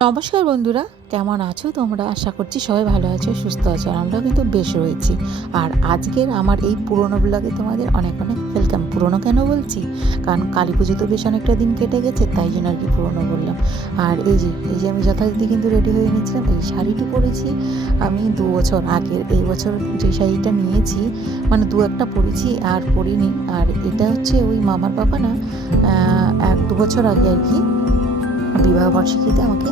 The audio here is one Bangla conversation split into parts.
নমস্কার বন্ধুরা, কেমন আছো তোমরা? আশা করছি সবাই ভালো আছো, সুস্থ আছো। আর আমরাও কিন্তু বেশ রয়েছি। আর আজকের আমার এই পুরনো ব্লগে তোমাদের অনেক অনেক ওয়েলকাম। পুরনো কেন বলছি, কারণ কালী পুজো তো বেশ অনেকটা দিন কেটে গেছে, তাই জন্য আর কি পুরনো বললাম। আর এই যে আমি যথারীতি কিন্তু রেডি হয়ে নিয়েছিলাম। এই শাড়িটি পরেছি আমি 2 বছর আগের। এই বছর যে শাড়িটা নিয়েছি, মানে দু একটা পরেছি আর পরিনি। আর এটা হচ্ছে ওই মামার বাবা না, 1-2 বছর আগে আর কি বিবাহবার্ষিকীতে আমাকে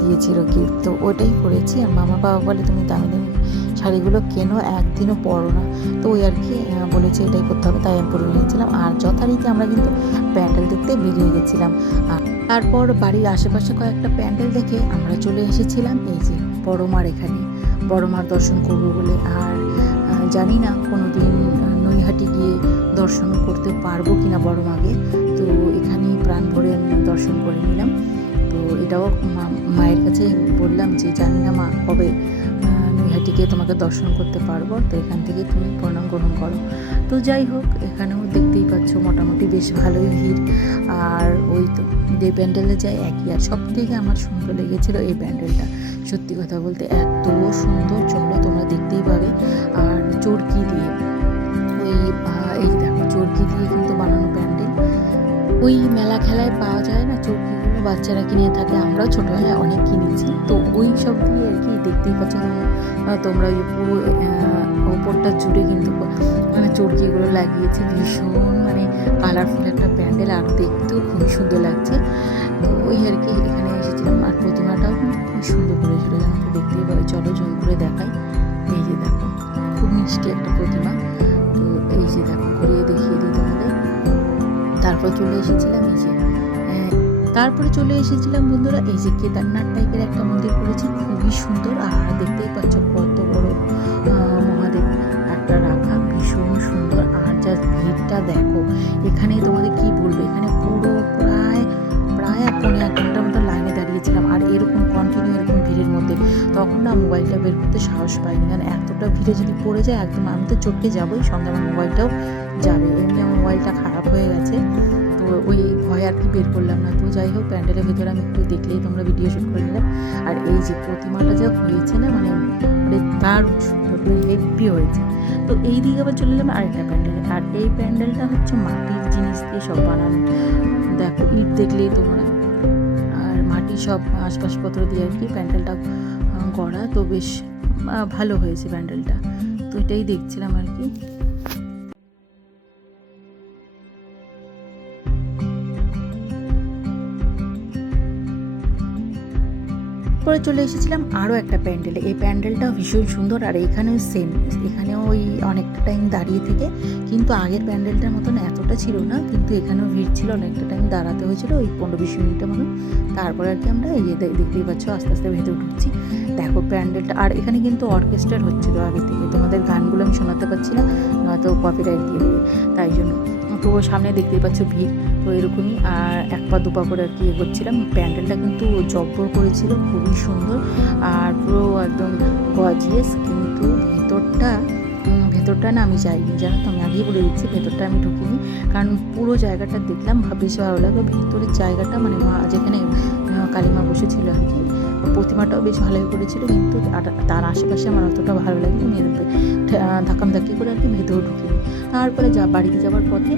দিয়েছিল গিফট। তো ওটাই পরেছি। আর মামা বাবা বলে তুমি দামি দামি শাড়িগুলো কেনো, একদিনও পরো না। তো ওই আর কি বলেছে এটাই করতে হবে, তাই আমি পরে নিয়েছিলাম। আর যথারীতি আমরা কিন্তু প্যান্ডেল দেখতে বেরিয়ে গেছিলাম। আর তারপর বাড়ির আশেপাশে কয়েকটা প্যান্ডেল দেখে আমরা চলে এসেছিলাম এই যে বড় মার এখানে, বড় মার দর্শন করবো বলে। আর জানি না কোনো দিন নৈহাটি গিয়ে দর্শন করতে পারবো কিনা বড় মাকে। তো এখানেই প্রাণ ভরে আমি দর্শন করে নিলাম। তো এটাও মায়ের কাছে বললাম যে জানি না মা কবে নৈহাটিকে তোমাকে দর্শন করতে পারবো, তো এখান থেকে তুমি প্রণাম গ্রহণ করো। তো যাই হোক, এখানেও দেখতেই পাচ্ছ মোটামুটি বেশ ভালোই ভিড়। আর ওই তো যে প্যান্ডেলে যায় একই। আর সব থেকে আমার সুন্দর লেগেছিলো এই প্যান্ডেলটা, সত্যি কথা বলতে এত সুন্দর, চলো তোমরা দেখতেই পাবে। আর চরকি দিয়ে ওই এই দেখো চরকি দিয়ে কিন্তু বানানো প্যান্ডেল। ওই মেলা খেলায় পাওয়া যায় না চরকিগুলো, বাচ্চারা কিনে থাকে, আমরাও ছোটোবেলায় অনেক কিনেছি। তো ওই সব দিয়ে আর কি দেখতেই পাচ্ছ তোমরা ওই পুরো ওপরটা জুড়ে কিন্তু মানে চরকিগুলো লাগিয়েছে। ভীষণ মানে কালারফুল একটা প্যান্ডেল, আর দেখতেও খুবই সুন্দর লাগছে। তো ওই আর কি এখানে এসেছিলাম। আর প্রতিমাটাও কিন্তু খুবই সুন্দর করেছিল, যেন তো দেখতেই পাবে। চলো জুম করে দেখাই। এই যে দেখো, খুব মিষ্টি একটা প্রতিমা। তো এই যে দেখো, ঘুরিয়ে দেখিয়ে দিই তোমাদের। তারপরে চলে এসেছিলাম বন্ধুরা এই যে কেদারনাথ টাইপের একটা মন্দির করেছি, খুবই সুন্দর। আর দেখতেই পাচ্ছ কত বড় মহাদেব একটা রাখা, ভীষণ সুন্দর। আর যা ভিড়টা দেখো, এখানে তোমাদের কি বলবো, এখানে পুরো প্রায় 1.5 মতো লাইনে দাঁড়িয়েছিলাম। আর এরকম কন্টিনিউ এরকম ভিড়ের মধ্যে তখন না মোবাইলটা বের করতে সাহস পাইনি, কারণ এতটা ভিড়ে যদি পড়ে যায় একদম আমি তো চটকে যাবোই, সঙ্গে আমার মোবাইলটাও যাবে। এমনি আমার মোবাইলটা খারাপ হয়ে গেছে, তো ওই ভয় আর কি বের করলাম না। তো যাই হোক, প্যান্ডেলের ভিতরে আমি একটু দেখলেই তোমরা ভিডিও শ্যুট করে নিলাম। আর এই যে প্রতিমাটা যা হয়েছে না, মানে দারুণ সুন্দর, হেভি হয়েছে। তো এই দিকে আবার চলে এলাম আরেকটা প্যান্ডেলে। আর এই প্যান্ডেলটা হচ্ছে মাটির জিনিস দিয়ে সব বানানো, দেখো ইট দেখলেই তোমরা। আর মাটির সব আসবাবপত্র দিয়ে আর কি প্যান্ডেলটা গড়া। তো বেশ ভালো হয়েছে প্যান্ডেলটা। তো এটাই দেখছিলাম আর কি। পরে চলে এসেছিলাম আরও একটা প্যান্ডেলে। এই প্যান্ডেলটাও ভীষণ সুন্দর। আর এখানেও সেম, এখানেও ওই অনেকটা টাইম দাঁড়িয়ে থেকে, কিন্তু আগের প্যান্ডেলটার মতন এতটা ছিল না, কিন্তু এখানেও ভিড় ছিল, অনেকটা টাইম দাঁড়াতে হয়েছিল, ওই 15-20 মিনিটের মতো। তারপরে আর কি আমরা এই দেখতেই পাচ্ছ আস্তে আস্তে ভেতরে ঢুকছি। দেখো প্যান্ডেলটা। আর এখানে কিন্তু অর্কেস্ট্রার হচ্ছিলো আগে থেকে, তোমাদের গানগুলো আমি শোনাতে পারছি না, নয়তো কপিরাইট দিয়ে দেবে, তাই জন্য। তো সামনে দেখতেই পাচ্ছ ভিড়, তো এরকমই। আর 1 পা 2 পা করে আর কি এগোচ্ছিলাম। প্যান্ডেলটা কিন্তু জব্বর করেছিল, খুবই সুন্দর। আর পুরো একদম গজিয়াস। কিন্তু ভেতরটা না আমি যাইনি, জানো তো, আমি আগেই বলে দিচ্ছি, ভেতরটা আমি ঢুকিনি। কারণ পুরো জায়গাটা দেখলাম, বেশ ভালো লাগলো। ভেতরের জায়গাটা মানে মা যেখানে কালীমা বসেছিল আর কি, প্রতিমাটাও বেশ ভালোই করেছিল, কিন্তু তার আশেপাশে আমার অতটা ভালো লাগলো। আমি ধাক্কামধাক্কি করে আর কি ভেতরে ঢুকিনি। তারপরে বাড়িতে যাওয়ার পথে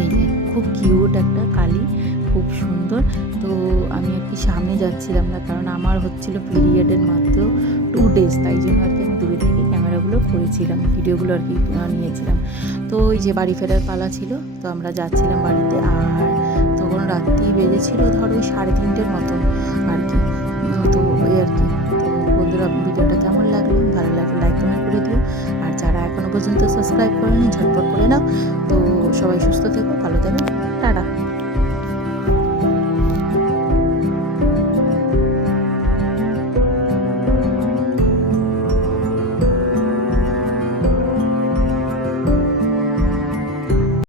এই যে খুব কিউট একটা কালী, খুব সুন্দর। তো আমি আর কি সামনে যাচ্ছিলাম না, কারণ আমার হচ্ছিল পিরিয়ডের মাত্র 2 days, তাই জন্য আর কি আমি দূরে থেকে ক্যামেরাগুলো করেছিলাম, ভিডিওগুলো আর কি নিয়েছিলাম। তো ওই যে বাড়ি ফেরার পালা ছিল, তো আমরা যাচ্ছিলাম বাড়িতে। আর তখন রাত্রি বেজেছিল ধরো ওই 3:30 মতন আর কি। তো ওই আর কি। তো বন্ধুরা, ভিডিওটা কেমন লাগলো, ভালো লাগলে লাইক কমেন্ট করে দিও। আর যারা এখনও পর্যন্ত সাবস্ক্রাইব করেনি ঝটপট করে নাও। তো সবাই সুস্থ থেকো, ভালো থেকো, টাটা।